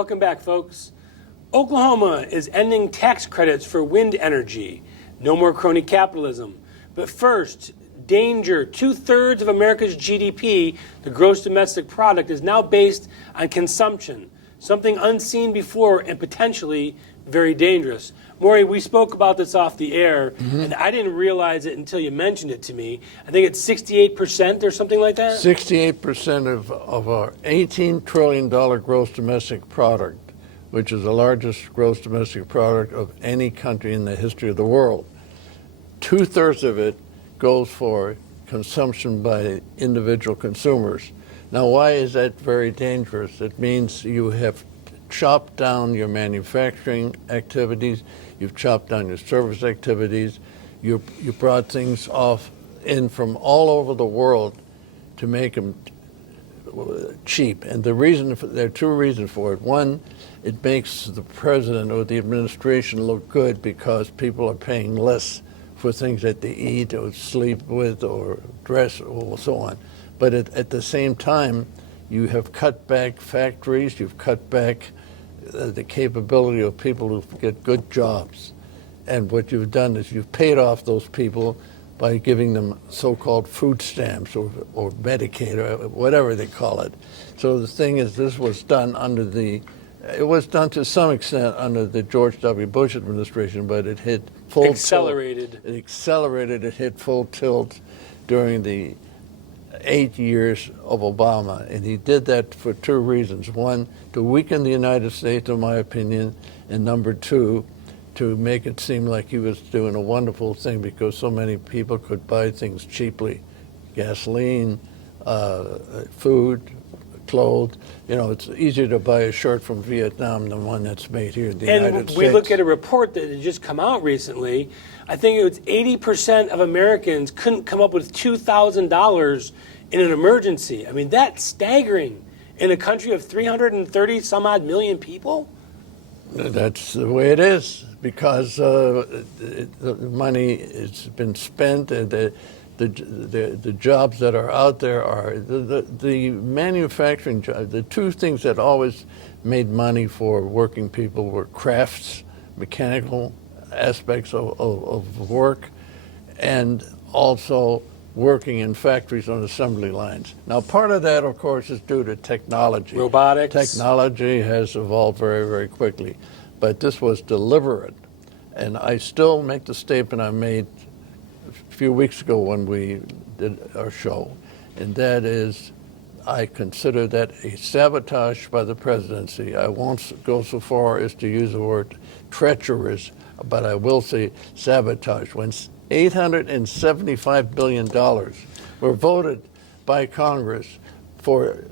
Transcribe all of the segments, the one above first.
Welcome back, folks. Oklahoma is ending tax credits for wind energy. No more crony capitalism. But first, danger. 2/3 of America's GDP, the gross domestic product, is now based on consumption, something unseen before and potentially very dangerous. Maury, we spoke about this off the air, and I didn't realize it until you mentioned it to me. I think it's 68% or something like that? 68% of our $18 trillion gross domestic product, which is the largest gross domestic product of any country in the history of the world. 2/3 of it goes for consumption by individual consumers. Now, why is that very dangerous? It means you have chopped down your manufacturing activities, you've chopped down your service activities, you brought things in from all over the world to make them cheap. And there are two reasons for it. One, it makes the president or the administration look good because people are paying less for things that they eat or sleep with or dress or so on. But at the same time, you have cut back factories, you've cut back the capability of people to get good jobs. And what you've done is you've paid off those people by giving them so-called food stamps or Medicaid or whatever they call it. So the thing is, this was done it was done to some extent under the George W. Bush administration, but it hit full tilt. It accelerated, it hit full tilt during the 8 years of Obama, and he did that for two reasons. One, to weaken the United States, in my opinion, and number two, to make it seem like he was doing a wonderful thing because so many people could buy things cheaply, gasoline, food, clothes. You know, it's easier to buy a shirt from Vietnam than one that's made here in the United States. And we look at a report that had just come out recently. I think it was 80% of Americans couldn't come up with $2,000 in an emergency. I mean, that's staggering in a country of 330 some odd million people. That's the way it is because the money has been spent and the jobs that are out there are the manufacturing jobs. The two things that always made money for working people were crafts, mechanical aspects of work, and also working in factories on assembly lines. Now, part of that, of course, is due to technology. Robotics. Technology has evolved very, very quickly, but this was deliberate. And I still make the statement I made a few weeks ago when we did our show, and that is, I consider that a sabotage by the presidency. I won't go so far as to use the word treacherous, but I will say sabotage. When $875 billion were voted by Congress for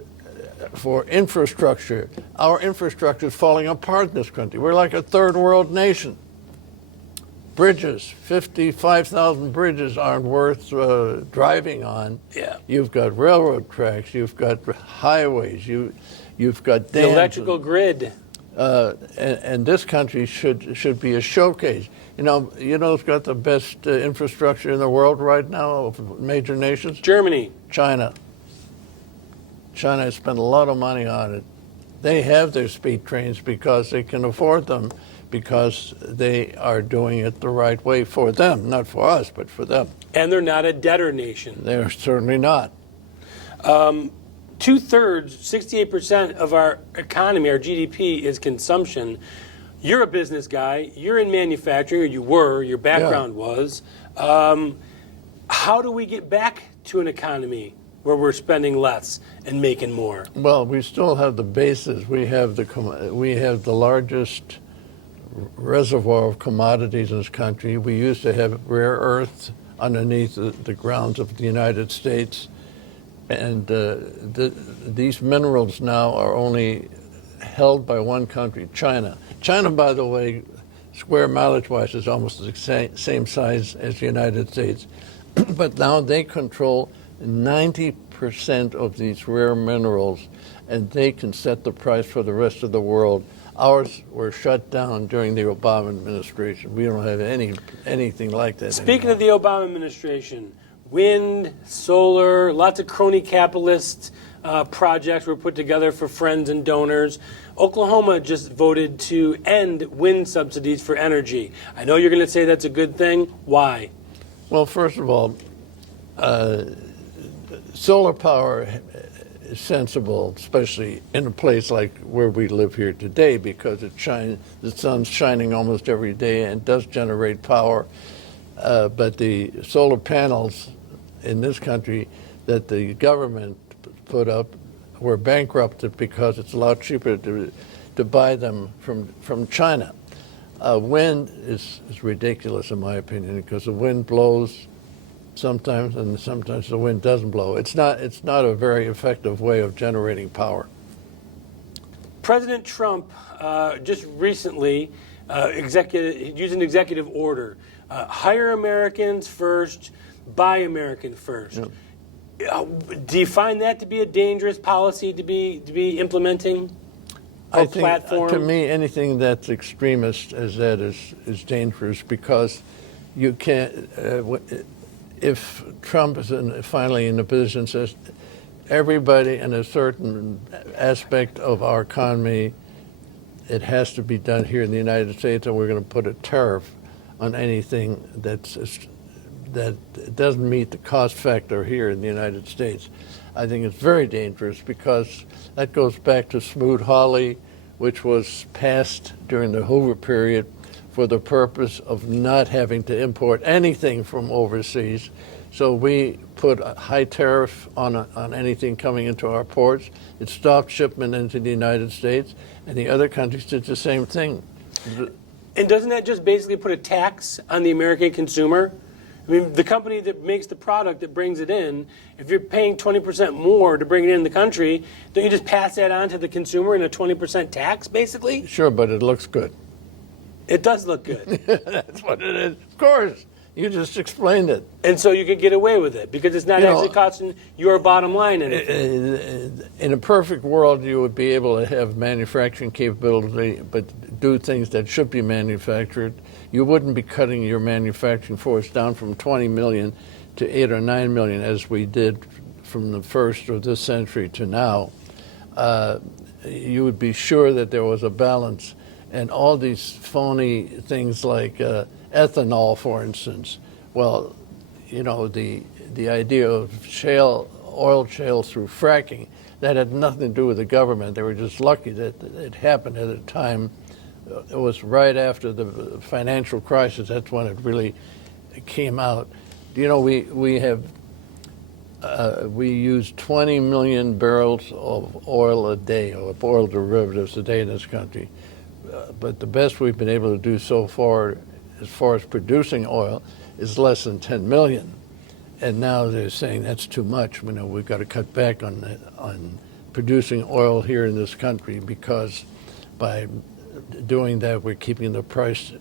infrastructure, our infrastructure is falling apart in this country. We're like a third world nation. Bridges, 55,000 bridges aren't worth driving on. Yeah. You've got railroad tracks, you've got highways, you've got dams. The electrical grid. And this country should be a showcase. You know, it's got the best infrastructure in the world right now of major nations. Germany. China. China has spent a lot of money on it. They have their speed trains because they can afford them, because they are doing it the right way for them, not for us, but for them. And they're not a debtor nation. They're certainly not. 2/3, 68% of our economy, our GDP, is consumption. You're a business guy. You're in manufacturing, or you were. Your background was. How do we get back to an economy where we're spending less and making more? Well, we still have the basis. We have the largest reservoir of commodities in this country. We used to have rare earth underneath the grounds of the United States. And these minerals now are only held by one country, China. China, by the way, square mileage-wise, is almost the same size as the United States. But now they control 90% of these rare minerals, and they can set the price for the rest of the world. Ours were shut down during the Obama administration. We don't have anything like that Speaking anymore. of the Obama administration, wind, solar, lots of crony capitalists projects were put together for friends and donors. Oklahoma just voted to end wind subsidies for energy. I know you're going to say that's a good thing. Why? Well, first of all, solar power is sensible, especially in a place like where we live here today, because the sun's shining almost every day and does generate power. But the solar panels in this country that the government put up were bankrupted because it's a lot cheaper to buy them from China. Wind is ridiculous in my opinion, because the wind blows sometimes and sometimes the wind doesn't blow. It's not a very effective way of generating power. President Trump just recently used an executive order. Hire Americans first, buy American first. Yep. Do you find that to be a dangerous policy to be implementing? I think, platform? to me, anything that's extremist as that is dangerous, because you can't. If Trump is finally in a position says everybody in a certain aspect of our economy, it has to be done here in the United States, and we're going to put a tariff on anything that doesn't meet the cost factor here in the United States. I think it's very dangerous, because that goes back to Smoot-Hawley, which was passed during the Hoover period for the purpose of not having to import anything from overseas. So we put a high tariff on anything coming into our ports. It stopped shipment into the United States, and the other countries did the same thing. And doesn't that just basically put a tax on the American consumer? I mean, the company that makes the product that brings it in, if you're paying 20% more to bring it in the country, don't you just pass that on to the consumer in a 20% tax, basically? Sure, but it looks good. It does look good. That's what it is. Of course. You just explained it. And so you could get away with it, because it's not actually costing your bottom line anything. In a perfect world, you would be able to have manufacturing capability, but do things that should be manufactured. You wouldn't be cutting your manufacturing force down from 20 million to 8 or 9 million, as we did from the first of this century to now. You would be sure that there was a balance. And all these phony things like ethanol, for instance. Well, you know, the idea of oil shale through fracking, that had nothing to do with the government. They were just lucky that it happened at a time. It was right after the financial crisis. That's when it really came out. You know, we use 20 million barrels of oil a day, or oil derivatives a day in this country. But the best we've been able to do so far as producing oil, is less than 10 million. And now they're saying that's too much. You know, we've got to cut back on producing oil here in this country, because by doing that, we're keeping the price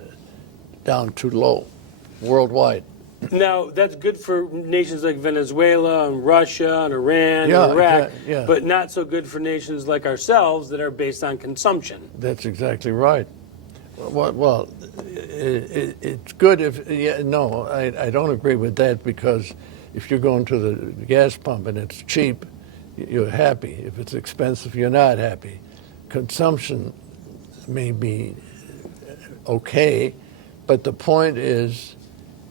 down too low worldwide. Now, that's good for nations like Venezuela and Russia and Iran and Iraq, but not so good for nations like ourselves that are based on consumption. That's exactly right. Well, it's good if, I don't agree with that, because if you're going to the gas pump and it's cheap, you're happy. If it's expensive, you're not happy. Consumption may be okay, but the point is,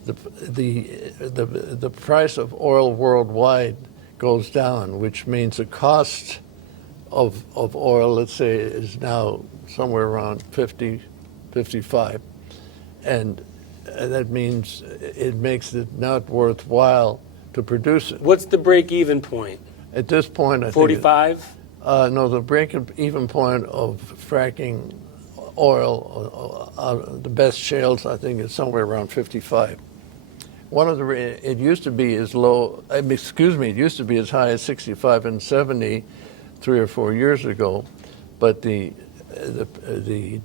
the price of oil worldwide goes down, which means the cost of oil, let's say, is now somewhere around 50, 55, and that means it makes it not worthwhile to produce it. What's the break-even point? At this point, I 45? think no, the break-even point of fracking oil, the best shales, I think, is somewhere around 55. It used to be as low, it used to be as high as 65 and 70 3 or 4 years ago, but the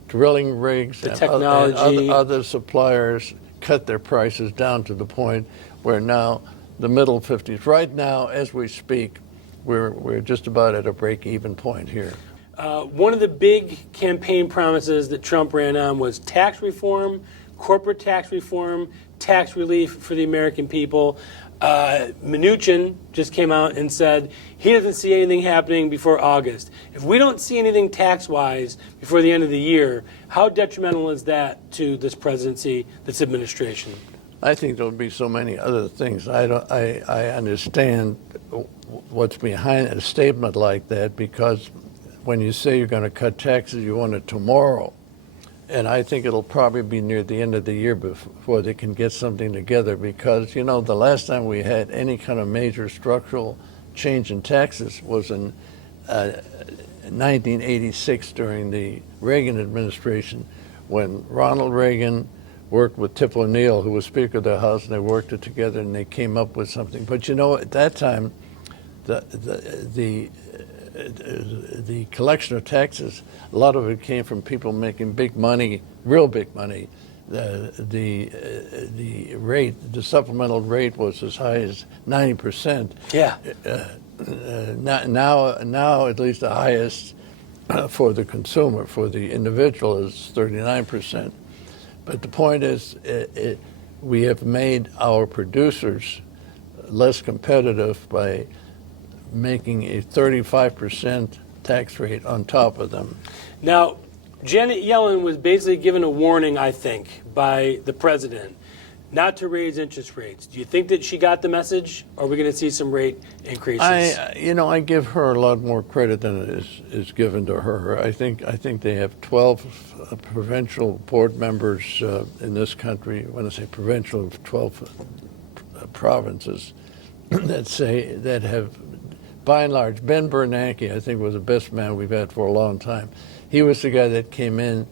drilling rigs, the and technology, other suppliers cut their prices down to the point where now the middle 50s. Right now, as we speak, we're just about at a break-even point here. One of the big campaign promises that Trump ran on was tax reform, corporate tax reform, tax relief for the American people. Mnuchin just came out and said he doesn't see anything happening before August. If we don't see anything tax-wise before the end of the year, how detrimental is that to this presidency, this administration? I think there'll be so many other things. I understand what's behind a statement like that, because when you say you're going to cut taxes, you want it tomorrow. And I think it'll probably be near the end of the year before they can get something together, because, you know, the last time we had any kind of major structural change in taxes was in 1986 during the Reagan administration, when Ronald Reagan worked with Tip O'Neill, who was Speaker of the House, and they worked it together and they came up with something. But, you know, at that time, the collection of taxes, a lot of it came from people making big money, real big money. The rate, the supplemental rate, was as high as 90%. Yeah. Now, at least the highest for the consumer, for the individual, is 39%. But the point is, we have made our producers less competitive by making a 35% tax rate on top of them. Now, Janet Yellen was basically given a warning, I think, by the president not to raise interest rates. Do you think that she got the message, or are we going to see some rate increases? I give her a lot more credit than is given to her. I think they have 12 provincial board members in this country. When I say provincial, 12 provinces that have, by and large, Ben Bernanke, I think, was the best man we've had for a long time. He was the guy that came in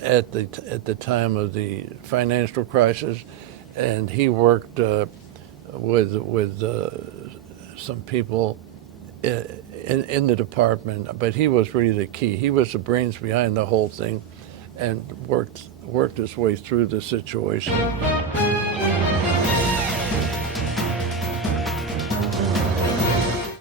at the time of the financial crisis, and he worked with some people in the department, but he was really the key. He was the brains behind the whole thing, and worked his way through the situation.